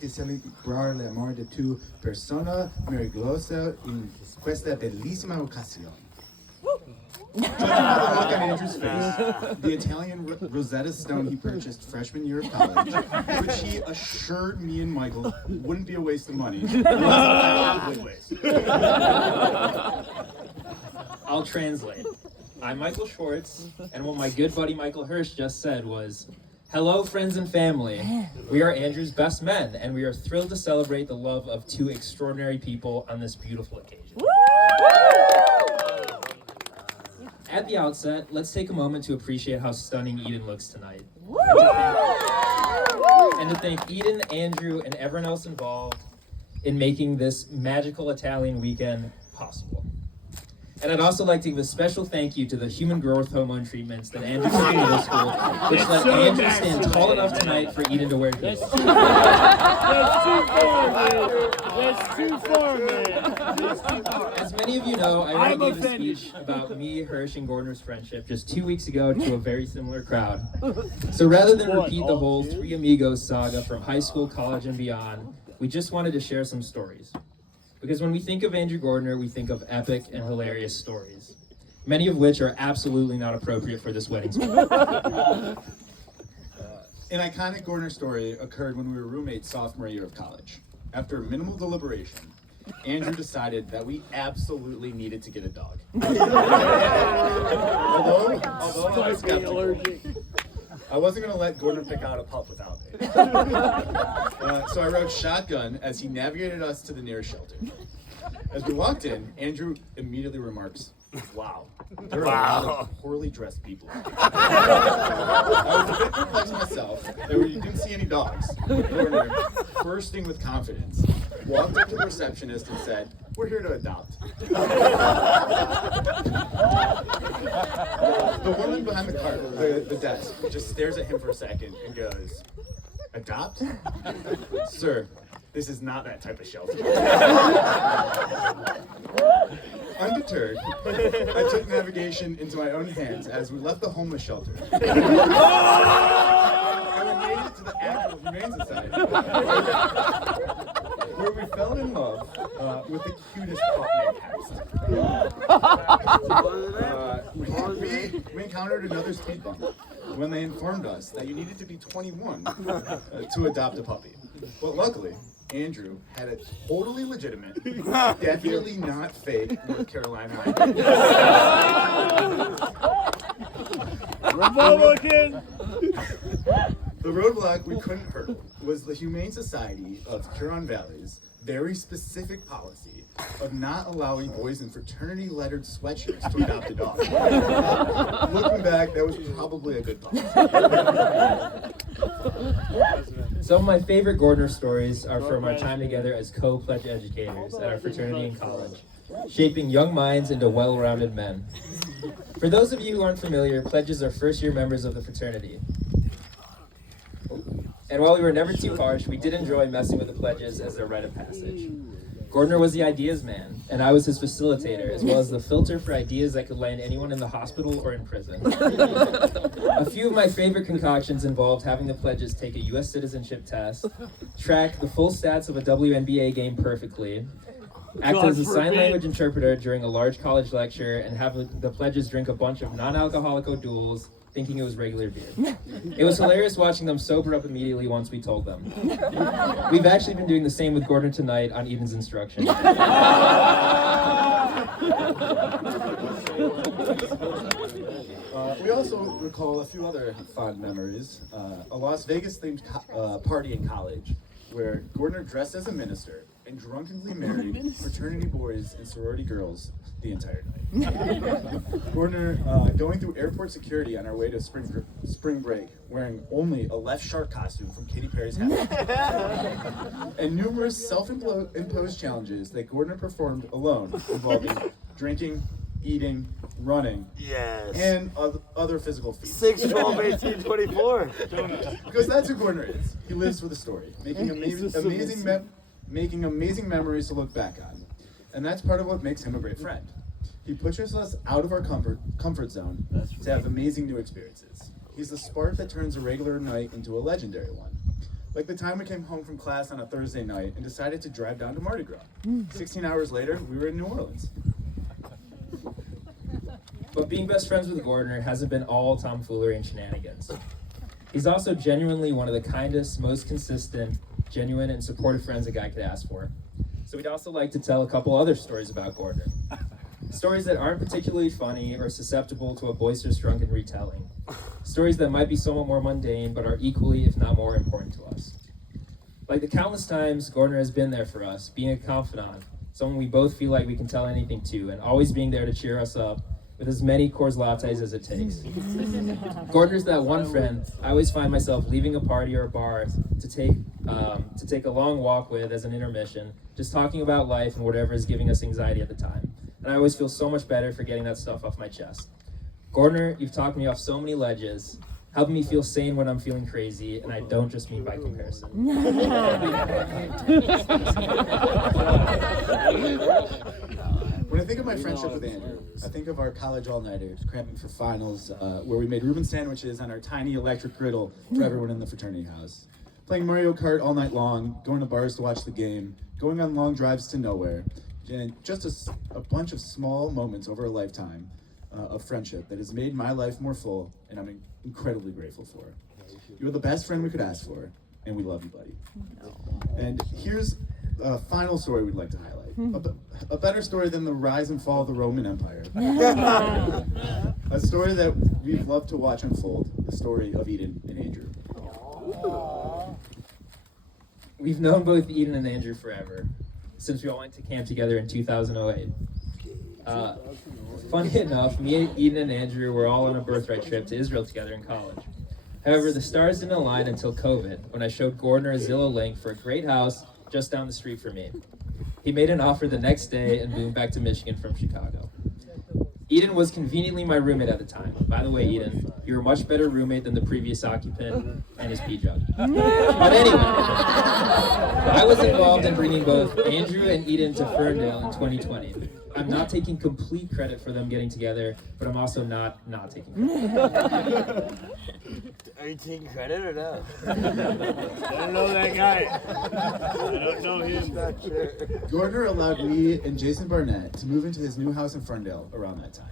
di celebrar l'amor de tu persona meravigliosa in questa bellissima occasione. Judging by the look on Andrew's face, the Italian Rosetta Stone he purchased freshman year of college, which he assured me and Michael wouldn't be a waste of money, unless it was I'll translate. I'm Michael Schwartz, and what my good buddy Michael Hirsch just said was, "Hello, friends and family. We are Andrew's best men, and we are thrilled to celebrate the love of two extraordinary people on this beautiful occasion." At the outset, let's take a moment to appreciate how stunning Eden looks tonight. And to thank Eden, Andrew, and everyone else involved in making this magical Italian weekend possible. And I'd also like to give a special thank you to the human growth hormone treatments that Andrew took in middle school, which let Andrew stand tall enough tonight for Eden to wear heels. That's too far, man. That's too far, man. That's too far. As many of you know, I already gave a speech about me, Hirsch, and Gordner's friendship just 2 weeks ago to a very similar crowd. So rather than repeat the whole Three Amigos saga from high school, college, and beyond, we just wanted to share some stories. Because when we think of Andrew Gordner, we think of epic and hilarious stories, many of which are absolutely not appropriate for this wedding speech. An iconic Gordner story occurred when we were roommates sophomore year of college. After minimal deliberation, Andrew decided that we absolutely needed to get a dog. Although I was skeptical, I wasn't going to let Gordon pick out a pup without me. So I rode shotgun as he navigated us to the nearest shelter. As we walked in, Andrew immediately remarks, "Wow, there are a lot of poorly dressed people." I was a bit perplexed myself that we didn't see any dogs. But Gordon, bursting with confidence, walked up to the receptionist and said, "We're here to adopt." The woman behind the desk, just stares at him for a second and goes, "Adopt? Sir, this is not that type of shelter." Undeterred, I took navigation into my own hands as we left the homeless shelter. And we made it to the actual Humane Society, where we fell in love with the cutest pup named Paxton. We encountered another speed bump when they informed us that you needed to be 21 to adopt a puppy. But luckily, Andrew had a totally legitimate, definitely not fake North Carolina ID. Republican! The roadblock we couldn't hurdle was the Humane Society of Huron Valley's very specific policy of not allowing boys in fraternity lettered sweatshirts to adopt a dog. Looking back, that was probably a good policy. Some of my favorite Gordner stories are from our time together as co-pledge educators at our fraternity in college, shaping young minds into well-rounded men. For those of you who aren't familiar, pledges are first-year members of the fraternity. And while we were never too harsh, we did enjoy messing with the pledges as their rite of passage. Gordner was the ideas man, and I was his facilitator, as well as the filter for ideas that could land anyone in the hospital or in prison. A few of my favorite concoctions involved having the pledges take a U.S. citizenship test, track the full stats of a WNBA game perfectly, act as a sign language interpreter during a large college lecture, and have the pledges drink a bunch of non-alcoholic O'Douls, thinking it was regular beer. It was hilarious watching them sober up immediately once we told them. We've actually been doing the same with Gordon tonight on Eden's instruction. We also recall a few other fond memories. A Las Vegas-themed party in college, where Gordner dressed as a minister and drunkenly married fraternity boys and sorority girls the entire night. Gordner going through airport security on our way to spring break, wearing only a Left Shark costume from Katy Perry's Happy. And numerous self-imposed challenges that Gordner performed alone, involving drinking, eating, running, and other physical feats. 6, 12, 18, 24. Because that's who Gordner is. He lives for the story, making amazing memories to look back on. And that's part of what makes him a great friend. He pushes us out of our comfort zone to have amazing new experiences. He's the spark that turns a regular night into a legendary one. Like the time we came home from class on a Thursday night and decided to drive down to Mardi Gras. 16 hours later, we were in New Orleans. But being best friends with Gordner hasn't been all tomfoolery and shenanigans. He's also genuinely one of the kindest, most consistent, genuine, and supportive friends a guy could ask for. So we'd also like to tell a couple other stories about Gordner. Stories that aren't particularly funny or susceptible to a boisterous drunken retelling. Stories that might be somewhat more mundane, but are equally, if not more, important to us. Like the countless times Gordner has been there for us, being a confidant, someone we both feel like we can tell anything to, and always being there to cheer us up with as many Coors Lattes as it takes. Gordner's that one friend I always find myself leaving a party or a bar to take a long walk with as an intermission, just talking about life and whatever is giving us anxiety at the time. And I always feel so much better for getting that stuff off my chest. Gordner, you've talked me off so many ledges, helping me feel sane when I'm feeling crazy, and I don't just mean by comparison. When I think of my friendship with Andrew, I think of our college all-nighters, cramming for finals, where we made Reuben sandwiches on our tiny electric griddle for everyone in the fraternity house. Playing Mario Kart all night long, going to bars to watch the game, going on long drives to nowhere, and just a bunch of small moments over a lifetime of friendship that has made my life more full, and I'm incredibly grateful for. You're the best friend we could ask for, and we love you, buddy. And here's a final story we'd like to highlight. A better story than the rise and fall of the Roman Empire. A story that we've loved to watch unfold, the story of Eden and Andrew. We've known both Eden and Andrew forever, since we all went to camp together in 2008. Funny enough, me, Eden, and Andrew were all on a birthright trip to Israel together in college. However, the stars didn't align until COVID, when I showed Gordner a Zillow link for a great house just down the street from me. He made an offer the next day and moved back to Michigan from Chicago. Eden was conveniently my roommate at the time. By the way, Eden, you were a much better roommate than the previous occupant and his pee jug. But anyway, I was involved in bringing both Andrew and Eden to Ferndale in 2020. I'm not taking complete credit for them getting together, but I'm also not taking credit. Are you taking credit or no? I don't know that guy. I don't know him. Not sure. Gordner allowed me and Jason Barnett to move into his new house in Ferndale around that time.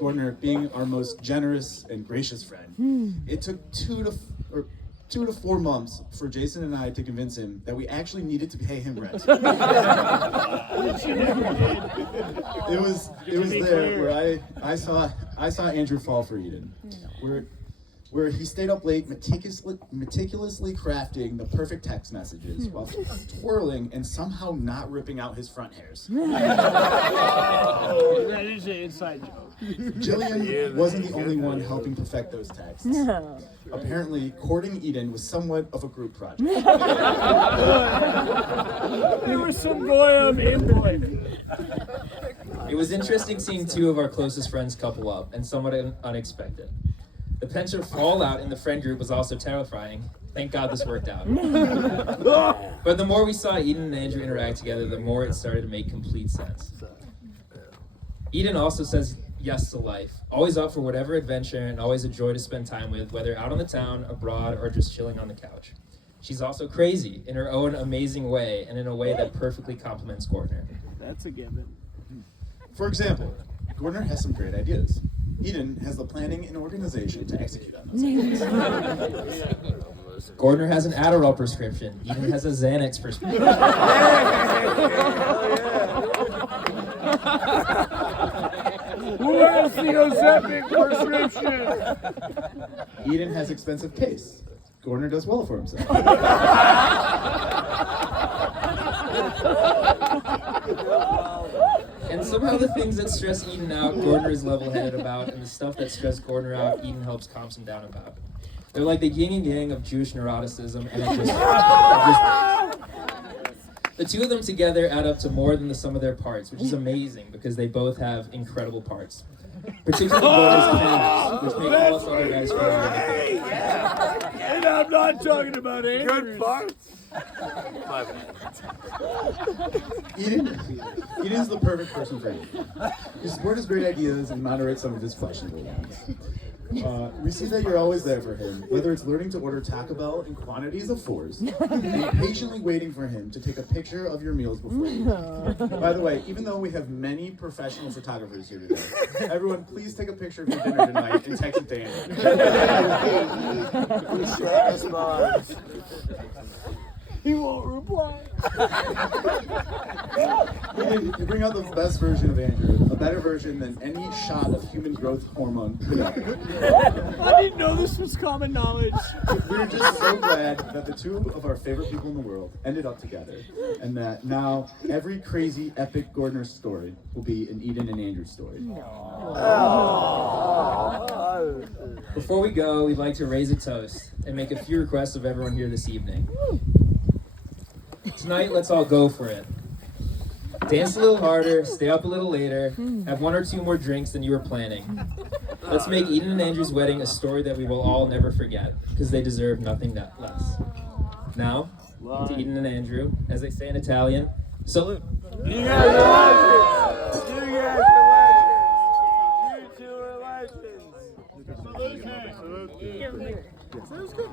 Gordner being our most generous and gracious friend. It took 2 to 4 months for Jason and I to convince him that we actually needed to pay him rent. It was there where I saw Andrew fall for Eden, where he stayed up late meticulously crafting the perfect text messages while twirling and somehow not ripping out his front hairs. That is an inside joke. Jillian wasn't the only one helping perfect those texts. Apparently, courting Eden was somewhat of a group project. There was some boy on input. It was interesting seeing two of our closest friends couple up, and somewhat unexpected. The potential fallout in the friend group was also terrifying. Thank God this worked out. But the more we saw Eden and Andrew interact together, the more it started to make complete sense. Eden also says yes to life, always up for whatever adventure and always a joy to spend time with, whether out on the town, abroad, or just chilling on the couch. She's also crazy in her own amazing way, and in a way that perfectly complements Gordner. That's a given. For example, Gordner has some great ideas. Eden has the planning and organization to execute on those ideas. Gordner has an Adderall prescription. Eden has a Xanax prescription. Who has the Ozempic prescription? Eden has expensive tastes. Gordner does well for himself. And somehow the things that stress Eden out, Gordner is level-headed about, and the stuff that stress Gordner out, Eden helps calm him down about. They're like the yin and yang of Jewish neuroticism, and the two of them together add up to more than the sum of their parts, which is amazing because they both have incredible parts. Particularly Gordner's hands, which make all us other guys feel really good. And I'm not talking about Andrews. Good parts. My bad. Eden's the perfect person for you. He supports his great ideas and moderates some of his questionable ones. We see that you're always there for him, whether it's learning to order Taco Bell in quantities of 4s, and patiently waiting for him to take a picture of your meals before you eat. By the way, even though we have many professional photographers here today, everyone please take a picture of your dinner tonight and text it to Andrew. Response. He won't reply. You bring out the best version of Andrew, a better version than any shot of human growth hormone could ever. I didn't know this was common knowledge. We're just so glad that the two of our favorite people in the world ended up together, and that now every crazy, epic Gordner story will be an Eden and Andrew story. Before we go, we'd like to raise a toast and make a few requests of everyone here this evening. Tonight, let's all go for it. Dance a little harder, stay up a little later, have 1 or 2 more drinks than you were planning. Let's make Eden and Andrew's wedding a story that we will all never forget, because they deserve nothing less. Now, to Eden and Andrew, as they say in Italian, salute. You guys are legends. You guys are legends. You two are legends. Salute.